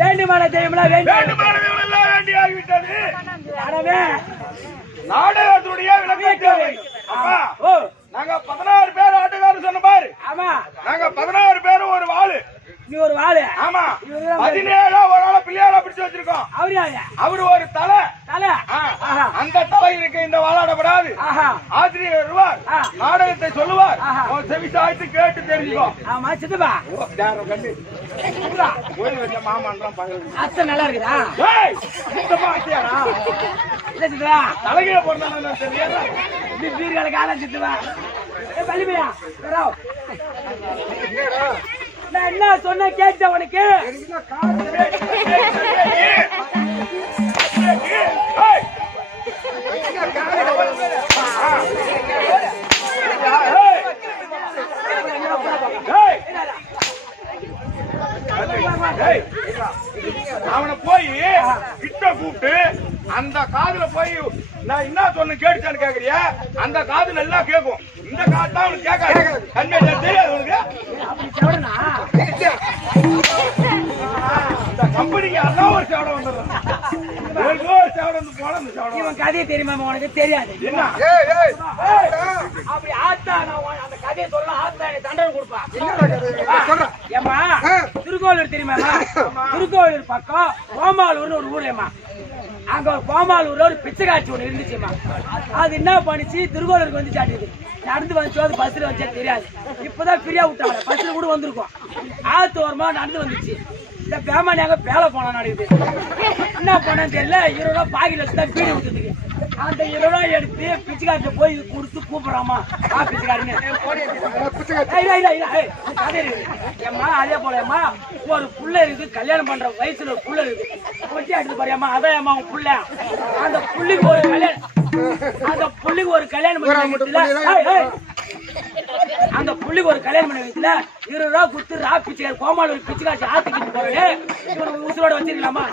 வேண்டுமான தெய்வம்ல நாடகத்துடைய விளக்கம். நாங்க 16 பேர் ஆட்டுக்காரர் சொன்ன பாரு. ஆமா, நாங்க 16 பேரும் ஒரு வாளு. நீ ஒரு வாளு? ஆமா. 17 ஒரு ஆள பிள்ளையாரா பிடிச்சு வச்சிருக்கோம். அவரு ஒரு தலை. அந்த தலை இருக்கு. இந்த வாழாடப்படாது. ஆசிரியர் வருவார், நாடகத்தை சொல்லுவார், செவி சாய்த்து கேட்டு தெரிஞ்சுக்கோ. ஆமா சித்தப்பா, மாமான் அத்தை நல்லா இருக்குதா? தலைகீழ போடுறாங்க சித்துவா. நான் என்ன சொன்ன கேட்ட உனக்கு? அவனை போய் கிட்ட கூப்பிட்டு அந்த காதுல போய் நான் என்ன சொன்ன கேட்டுச்சான்னு கேக்குறியா? அந்த காது நல்லா கேட்கும். இந்த காது தான் அவனுக்கு கேட்காது. கண்ணே தெரியாது உனக்கு. இந்த கம்பெனிக்கு அதான் ஒரு சேவடம் வந்துடுறான். இவன் கதையை தெரியுமா உனக்கு? தெரியாது. என்ன அப்படி ஆத்தா அந்த கதையை சொல்ல ஆத்தா தண்டனை கொடுப்பா. ஏமா திருக்கோளூர் தெரியுமா? திருக்கோளூர் பக்கம் கோமாலூர்னு ஒரு ஊர்லமா. அங்க ஒரு கோமாலூர்ல ஒரு பிச்சைக்காட்சி ஒண்ணு இருந்துச்சுமா. அது என்ன பண்ணிச்சு, திருக்கோளூருக்கு வந்து சாட்டிது. நடந்து வந்துச்சோ அது பஸ்ல வந்துச்சா தெரியாது. இப்பதான் ஃப்ரீயா விட்டாங்க. பஸ்ல கூட வந்திருக்கோம். ஆத்து ஓரமா நடந்து வந்துச்சு. இந்த பேமானியாக பேல போனா நடக்குது. என்ன போனான்னு தெரியல. 20 ரூபா பாக்கெட்ல வச்சுதான் பீடி விட்டுருக்கு. அந்த 20 ரூபா எடுத்து பிச்சைக்காரத்தை போய் கொடுத்து கூப்பிடுறாமா. பிச்சைக்காரன்னு ஏம்மா அதே போலமா ஒரு புள்ள இருக்குது. கல்யாணம் பண்ற வயசுல ஒரு புள்ள இருக்குது. கொட்டி எடுத்து பாரியாமா. அதான் ஏமா உன் புள்ள. அந்த புள்ளிக்கு ஒரு கல்யாணம் அந்த புள்ளிக்கு ஒரு கல்யாணம் பண்ணி அந்த புள்ளிக்கு ஒரு கல்யாணம் பண்ணி வைக்கல. 20 ரூபா கொடுத்து ரா பிச்சைக்கார கோமாளூர் பிச்சைக்காட்சி ஆத்துக்கிட்டு போறே உசுரோட வச்சிருக்கலாமா?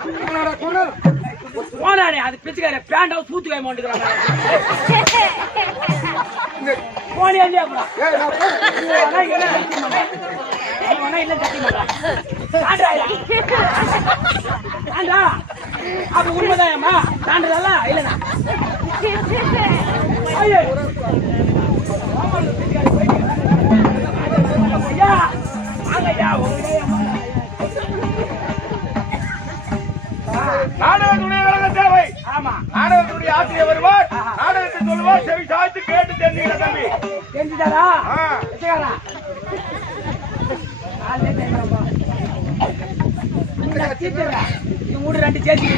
போனானே அது பிச்சைக்கார பேண்டா சூத்து காய மாட்டுக்கிறாங்க. போனே இல்லையா? அப்ப உண்மைதான்மா தாண்டதா இல்லனா? நாடகத்துடைய விளக்க தேவை. ஆமா, நாடகத்துடைய ஆசிரியர் வருவார், நாடகத்தை சொல்லுவார், செவி சாய்த்து கேட்டு தெரிஞ்சுக்கிற தம்பி. தெரிஞ்சுதாரா? மூணு ரெண்டு சேர்த்து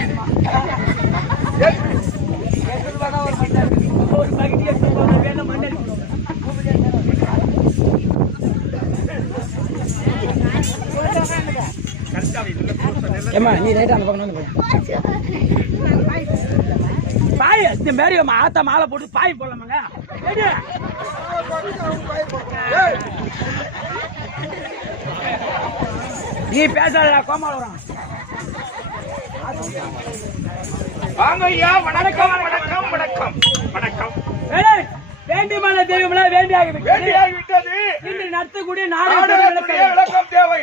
ஒரு பகுதி வேணும் மண்ணு ஏமா நீ ரைட் அந்த பக்கம் பாய் இந்த மாதிரி ஆத்த மாலை போட்டு பாய் போடலாமாங்க நீ பேசாத கோமால வரான் வாங்க ஐயா. வணக்கம் வணக்கம் வணக்கம் வணக்கம். வேண்டியமான தெய்வம்லாம் வேண்டியாகிவிட்டது. இன்று நடத்தக்கூடிய விளக்கம் தேவை.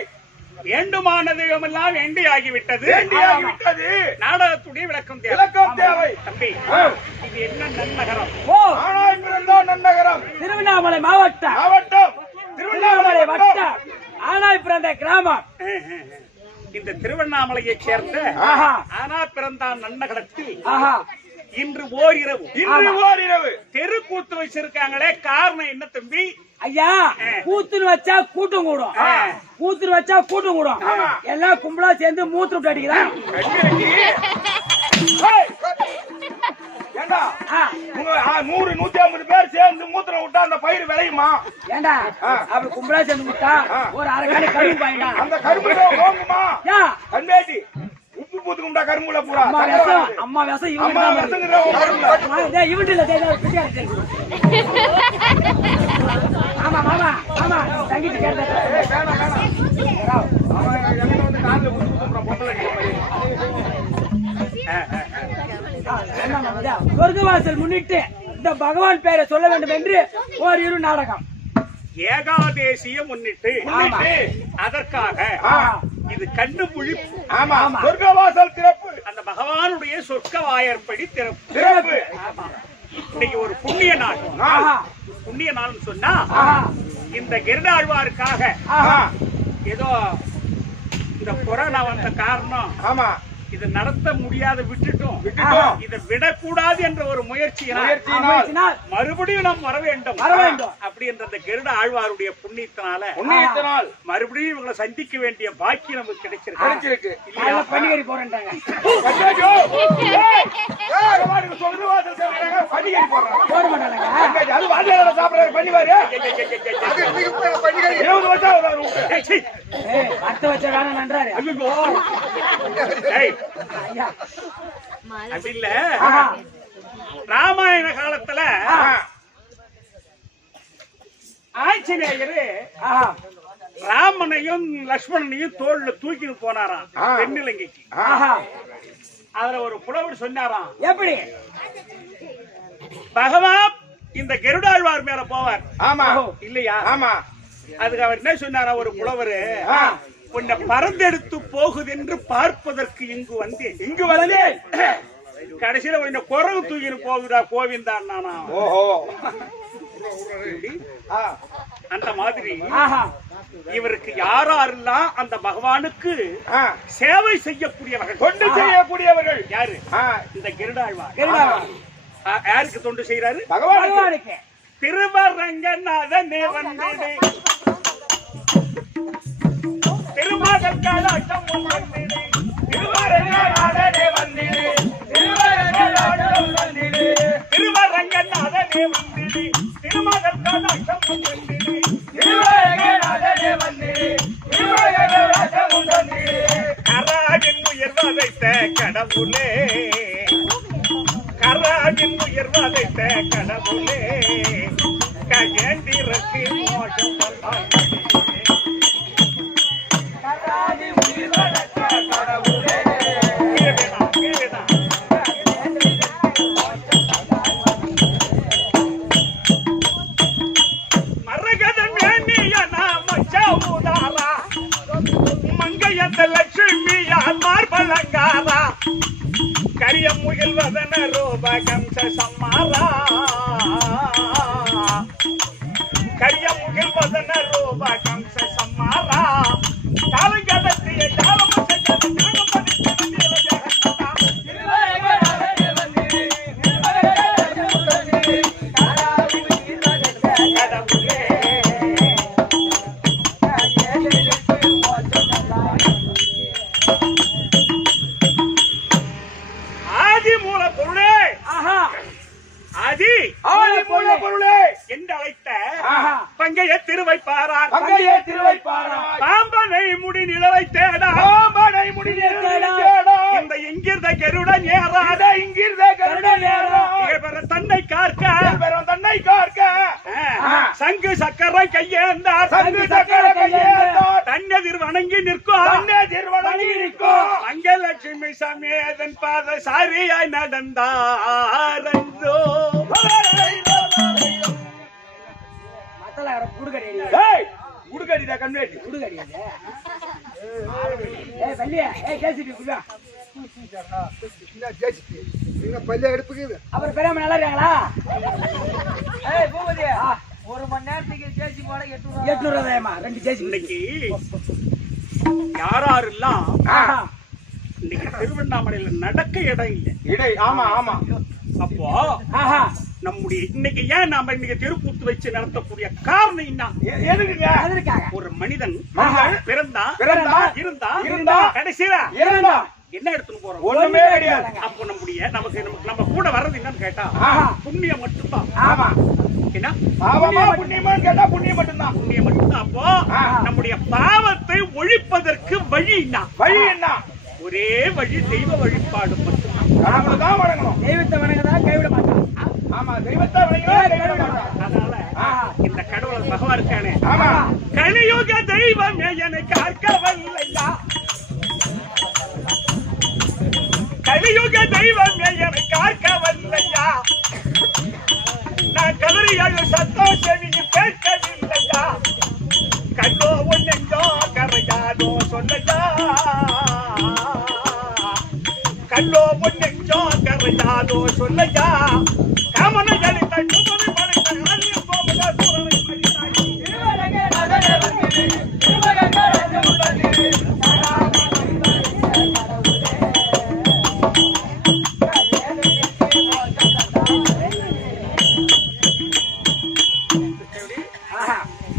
வேண்டுமான தெய்வமெல்லாம் வேண்டியாகிவிட்டது. நாடகத்துடைய விளக்கம் தேவை. தம்பி, இது என்ன நன்னகரம்? ஆனாய் பிறந்தோ நன்னகரம். திருவண்ணாமலை மாவட்டம் திருவண்ணாமலை வட்டம் ஆனாய் பிறந்த கிராமம். இந்த திருவண்ணாமலையைச் சேர்ந்த ஆனா பிறந்தான் நன்னகரத்தில் இன்று ஓரிரவு தெருக்கூத்து வச்சிருக்காங்களே, காரணம் என்ன தம்பி? ஐயா, கூத்துன்னு வச்சா கூட்டம் கூடும், கூத்துன்னு வச்சா கூட்டம் கூடும். எல்லாம் கும்பலா சேர்ந்து மூத்து விட்டு அடிக்கிறான். 100-150 பேர் சேர்ந்து மூத்திரம் விட்டா அந்த பயிர் விளையுமா? ஏண்டா அப்படி கும்பலா சேர்ந்து விட்டா ஒரு அரை காணி கரும்பு பாயிண்டா, அந்த கரும்பு ஓங்குமா? கண்மேட்டி உப்பு பூத்துக்கும்டா கரும்புல பூரா. அம்மா விஷம் இவங்க ஆமா மாமா மாமா தங்கிட்டு கேட்ட சொர்க்கவாசல் முன்னிட்டு இந்த பகவான் பெயரை சொல்ல வேண்டும் என்று ஒரு இரு நாடகம் ஏகாதேசிய முன்னிட்டு அதற்காக இது கண்டுபிடிப்பு. சொர்க்கவாசல் திறப்பு, அந்த பகவானுடைய சொர்க்க வாயற்படி திறப்பு. இன்னைக்கு ஒரு புண்ணிய நாள். புண்ணிய நாள் சொன்னா இந்த கருடாழ்வாருக்காக ஏதோ இந்த கொரோனா வந்த காரணம் இதை நடத்த முடியாத விட்டுட்டோம். இதை விடக்கூடாது என்ற ஒரு முயற்சியினால் மறுபடியும் நாம் வர வேண்டும் அப்படி என்ற கருட ஆழ்வாருடைய புண்ணியத்தினால மறுபடியும் இவங்களை சந்திக்க வேண்டிய பாக்கியம் நமக்கு கிடைச்சிருக்கு. பண்டிகை போறேன்டாங்க. அது இல்ல, ராமாயண காலத்துல ஆஞ்சநேயரு ராமனையும் லட்சுமணனையும் தோல்ல தூக்கிட்டு போனாராம் தென்னிலங்கைக்கு. அதுல ஒரு புலவர் சொன்னாராம், எப்படி பகவான் இந்த கருடாழ்வார் மேல போவார் இல்லையா? அதுக்கு அவர் என்ன சொன்னாரா, ஒரு புலவரு, உன்னை பறந்தெடுத்து போகுது என்று பார்ப்பதற்கு இங்கு வந்தேன். கடைசியில உன்னை குரங்கு தூக்கிட்டு போகுதா கோவிந்தான் நானா? அந்த மாதிரி இவருக்கு யாரெல்லாம் அந்த பகவானுக்கு சேவை செய்யக்கூடியவர்கள், தொண்டு செய்யக்கூடியவர்கள் யாரு? இந்த கருடாழ்வார். யாருக்கு தொண்டு செய்யறாரு? பகவானுக்கு. திருவரங்கநாதனே வந்தேனே, திருமாதற்காலம் வந்தேனே, திருவரங்கநாதனே வந்தேனே, திருவரங்கநாதனே வந்தேனே, திருமாதற்காலம் வந்தேனே, திருவரங்கநாதனே வந்தேனே, திருவரங்கநாதம் வந்தேனே. கராஜின் உயர் வதைத்த கடவுளே, கராஜின் உயர் வதைத்த கடவுளே, கஜேந்திரக்கு மோசம் மார்பலங்காரா கரிய முகில் வதன ரோபகம்ச சம்மாரா, கரிய முகில் வதன ரோபகம்ச சம்மாரா, காலங்கடத்திய காலம் திருவைப்பாரார் பாம்பனை முடி நிலவை தேடா, பாம்பனை குடிநீர் தேடும் இந்த இங்கிருந்த கருடன் ஏறாத இங்கிருந்த கருடன் தன்னை காக்க தன்னை காக்க சங்கு சக்கரை கையேந்தார் சங்கு சக்கர கையேந்தார் தன்னெதிர் வணங்கி நிற்கும் தன்னெதிர் வணங்கி நிற்கும் மங்கலட்சுமி சமேதன் பாத சாரியாய் நடந்தாரோ மத்தல குடுகடி குடுகடிடா கண்வேட்டி குடுகடி ஏய் பல்லியா ஏய் கேசிபி குடுவா பல்லியா எடுப்புக்குது அவர் பெரியம்மா நல்லா இருக்காங்களா ஏய் பூபதி ஒரு மணி நேரத்துக்கு ஜேசி போட 800 800 ரெண்டு கேசி இன்னைக்கு யாரெல்லாம் இன்னைக்கு திருவண்ணாமலையில நடக்க இடம் இல்லை இடை ஆமா ஆமா அப்போ ஆஹா நம்முடைய இன்னைக்கு ஏன் நாம இன்னைக்கு தெருக்கூத்து வச்சு நடத்தக்கூடிய காரணம் என்ன எதுக்குங்க எதற்காக ஒரு மனிதன் பிறந்தா இருந்தா கடைசியில இருந்தா என்ன எடுத்துன்னு போறோம் ஒண்ணுமே கிடையாது அப்போ நமக்கு நம்ம கூட வர்றது என்னன்னு கேட்டா புண்ணியம் மட்டும்தான் ஆமா என்ன பாவமா புண்ணியமான்னு கேட்டா புண்ணியம் மட்டும்தான் புண்ணியம் மட்டும்தான் அப்போ நம்முடைய பாவத்தை ஒழிப்பதற்கு வழி என்ன ஒரே வழி தெய்வ வழிபாடு மட்டும்தான் கடவுளை தான் வணங்கணும் தெய்வத்தை வணங்குறதா கைவிட மாட்டான் ஆமா தெய்வத்தை வணங்கணும் கைவிட மாட்டோம் அதனால இந்த கடவுள் பகவான் இருக்கானே ஆமா கலியுக தெய்வம் என்னை காக்க வல்லையா கலியுக தெய்வம் என்னை காக்க வல்லையா நான் கதறியாழ் சத்தம் செவியில் கேட்கவில்லையா கண்ணோ ஒன்னெஞ்சோ கரையாதோ சொல்லையா கண்ணோ ஒன்னெஞ்சோ கரையாதோ சொல்லையா காமனை அளித்த குமரி படைத்த அழியும் போவதா சூரனை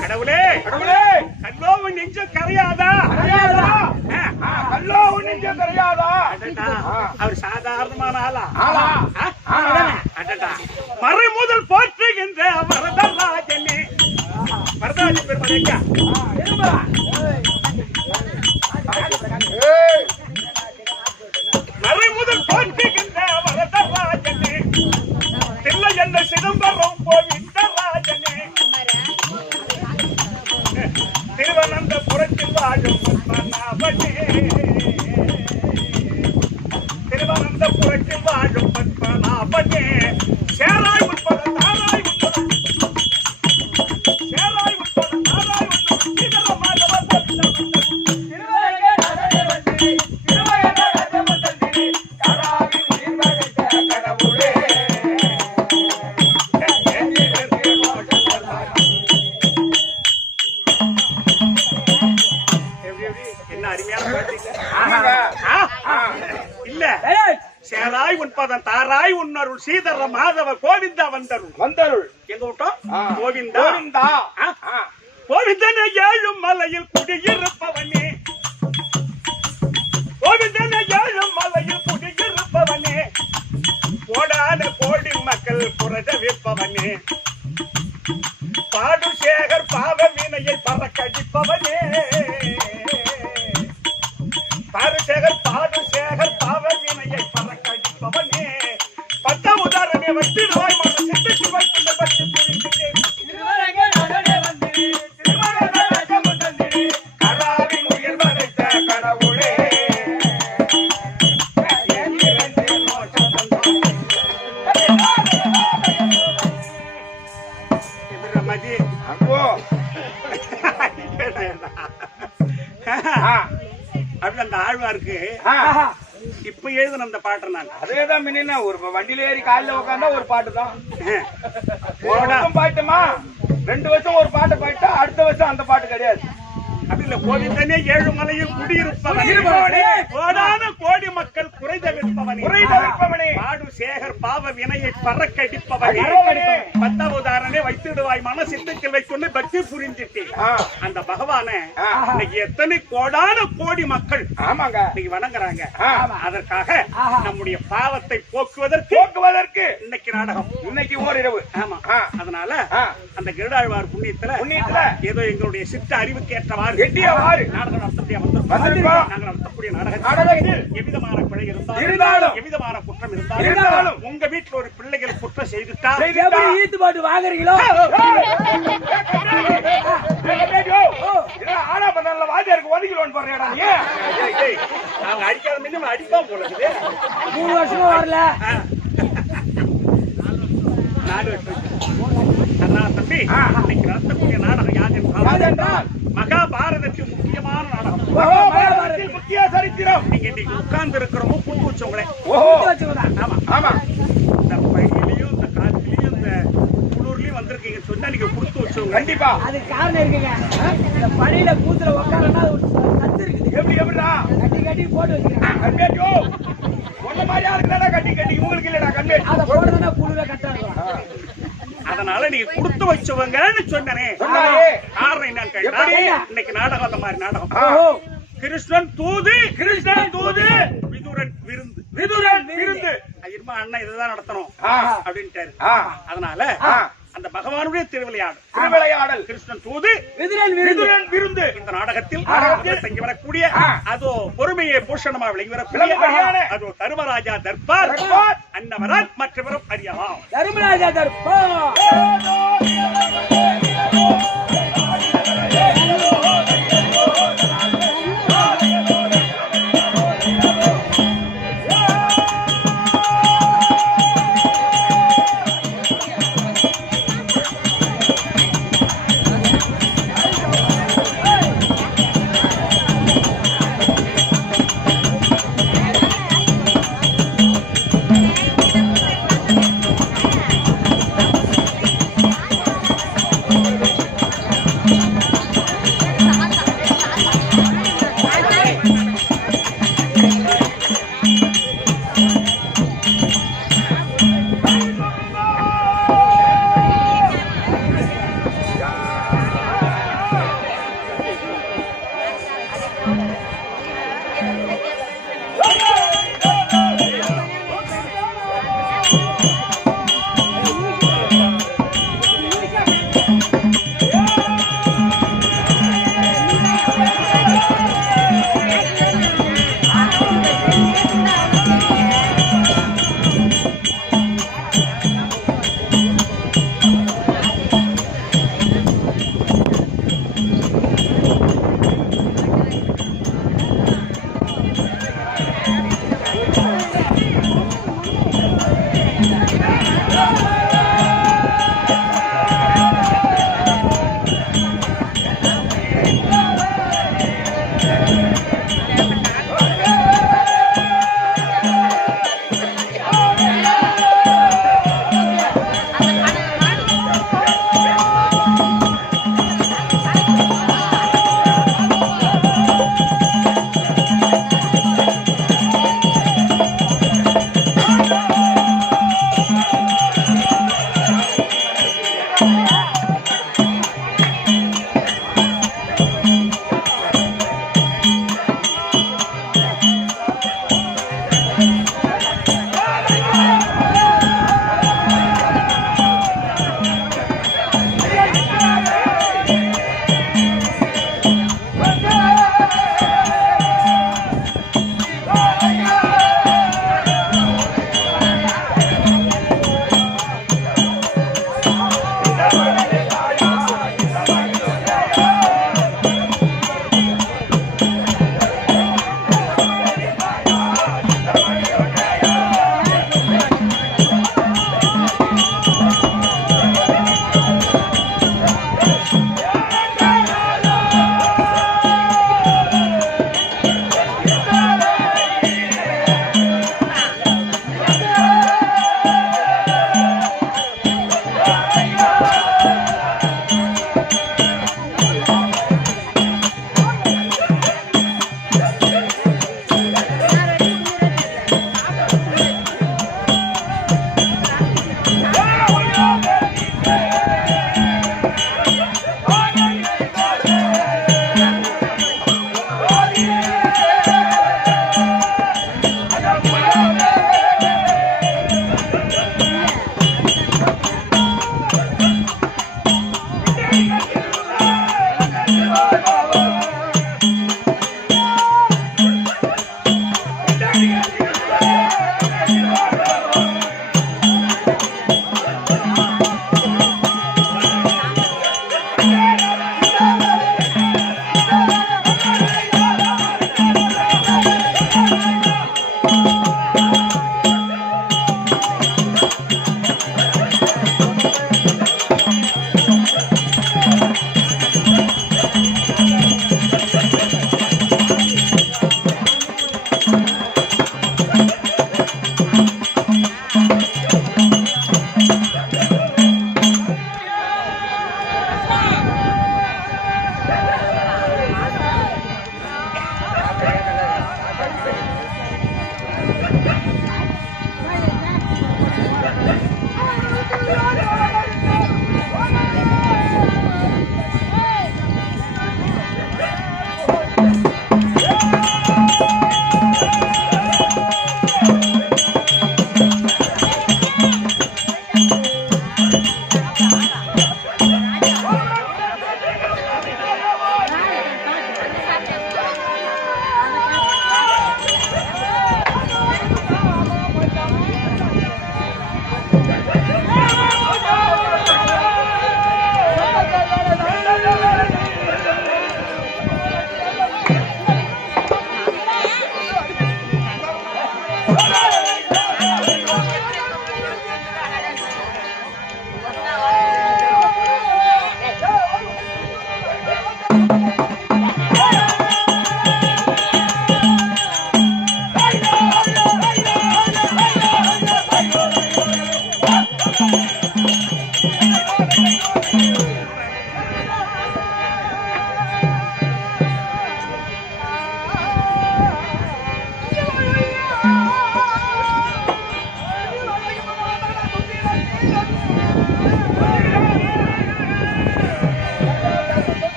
கடவுளே கடவுளே கண்ணோவு நெஞ்சம் கரையாதா கரையாதா கல்லோ நெஞ்சம் கரையாதா அவர் சாதாரணமான ஆளா ஆளா அடடா மறை முதல் போற்றுகின்ற வரதராஜனே வரதராஜ பெருமனைக்கா மறை முதல் போற்றுகின்ற வரதராஜனே தில்லை என்ன சிதம்பரம் கோவிந்தராஜனே திருவனந்தபுரத்தில் வாழும் பத்மநாபனே திருவனந்தபுரத்தில் வாழும் பத்மநாபனே சேராய் உட்பட தாராய் உட்பட சேராய் உட்பட தாராய் உட்பட இதர மாதவ என்ன அருமையான இல்ல சேராய் உண்பதன் தாராய் உன்னருள் சீதர மாதவ கோவிந்தா வந்தருள் எங்க விட்டோம் கோவிந்தா கோவிந்தா கோவிந்தன ஏழும் மலையில் குடியிருப்பவனே கோவிந்தன ஏழும் மலையில் குடியிருப்பவனே கோடான கோடி மக்கள் புரதவிப்பவனே பாடு சேகர் பாவ வினையை பறக்கடிப்பவனே பாடுசேகர் பாவ வினையை பறக்கடிப்பவனே பத்த உதாரணை வட்டிடுவாய் மன சித்தக்கு வைத்துள்ள பற்றி புரிந்துட்டே கராவின் உயிர் வளைத்த கடவுளே மதி அப்போ அப்படி அந்த ஆழ்வாருக்கு இப்ப எழுதுன அந்த பாட்டு நான் அதேதான் மின்ன ஒரு வண்டியில ஏறி காலையில உட்காந்தா ஒரு பாட்டு தான் பாட்டுமா 2 வருஷம் ஒரு பாட்டு பாட்டா அடுத்த வருஷம் அந்த பாட்டு கிடையாது அப்படி இல்ல கோவிந்தனே ஏழு மலையில் குடியிருப்பவனே கோடான கோடி மக்கள் குறைதவிர்ப்பவனே பாடு சேகர் பாவ வினையை பறக்கடிப்பவனே பத்தாவதாரனே வைத்திடுவாய் மன சித்தத்தில் வைக்கொண்டு பக்தி புரிஞ்சிட்டு அந்த பகவானே இன்னைக்கு எத்தனை கோடான கோடி மக்கள் ஆமாங்க இன்னைக்கு வணங்குறாங்க அதற்காக நம்முடைய பாவத்தை போக்குவதற்கு இன்னைக்கு நாடகம் இன்னைக்கு ஓரிரவு ஆமா அதனால அந்த கருடாழ்வார் புண்ணியத்துல ஏதோ எங்களுடைய சித்த அறிவுக்கு ஏற்றவாறு எட்டியா வாரு. நாடகம் நடத்தக்கூடிய வந்திருக்கோம். வந்திருக்கோம். நாங்கள் நடத்தக்கூடிய நாடகத்தில் நாடகத்தில் எவ்விதமான பிழை இருந்தாலும், இருந்தாலும் எவ்விதமான குற்றம் இருந்தாலும், இருந்தாலும் உங்க வீட்டுல ஒரு பிள்ளைகள் குற்றம் செய்துட்டா எப்படி ஈத்து பாட்டு வாங்குறீங்களோ ஆனா பண்ணல வாத்தியாருக்கு ஒதுக்கிலோன்னு போறியாடா நீ? அவங்க அடிக்காத மின்னும் அடிப்பா போல இருக்குது. 3 வருஷமா வரல. 4 வருஷம். அதனால தம்பி இன்னைக்கு நடத்தக்கூடிய நாடகம் யாது என்றால் மகாபாரதத்தின் முக்கியமான நாடகம். மகாபாரதத்தில் முக்கிய சரித்திரம். நீங்க இன்னைக்கு உட்கார்ந்து இருக்கிறவங்க புட்டு வச்சவங்களே. குடுத்து வச்சுக்கோடா. ஆமா ஆமா. இந்த பையிலையும் இந்த காலத்திலையும் இந்த குளூர்லயும் வந்திருக்கீங்க சொன்னா நீங்க புட்டு வச்சவங்க. கண்டிப்பா. அதுக்கு காரணம் இருக்குங்க. இந்த பனியில கூத்துல உட்காரனா ஒரு சத்து இருக்குது. எப்படிடா கட்டி கட்டி போட்டு வச்சிருக்காங்க. கண்மேட்டியோ ஒன்ன மாதிரி ஆளுக்குடா கட்டி உங்களுக்கு இல்லடா கண்மேட். அத போடுறதுனா புழுவே கட்டா இருக்கும். அதனால நீங்க கொடுத்து வச்சவங்கன்னு சொன்னனே. சொன்னாயே. காரணம் என்னன்னு கேட்டா இன்னைக்கு நாடகம் அந்த மாதிரி நாடகம். ஓஹோ. கிருஷ்ணன் தூது விதுரன் விருந்து. ஐயர்மா அண்ணா இதுதான் நடத்தணும் அப்படின்ட்டாரு. அதனால அந்த பகவானுடைய திருவிளையாடல் கிருஷ்ணன் தூது விதுரன் விருந்து இந்த நாடகத்தில் தங்கி வரக்கூடிய அதோ பொறுமையை பூஷணமா விளங்கி வரக்கூடிய அதோ தர்மராஜா தர்பார் அன்னவரால் மற்றவரும் அறியலாம். தர்மராஜா தர்பார்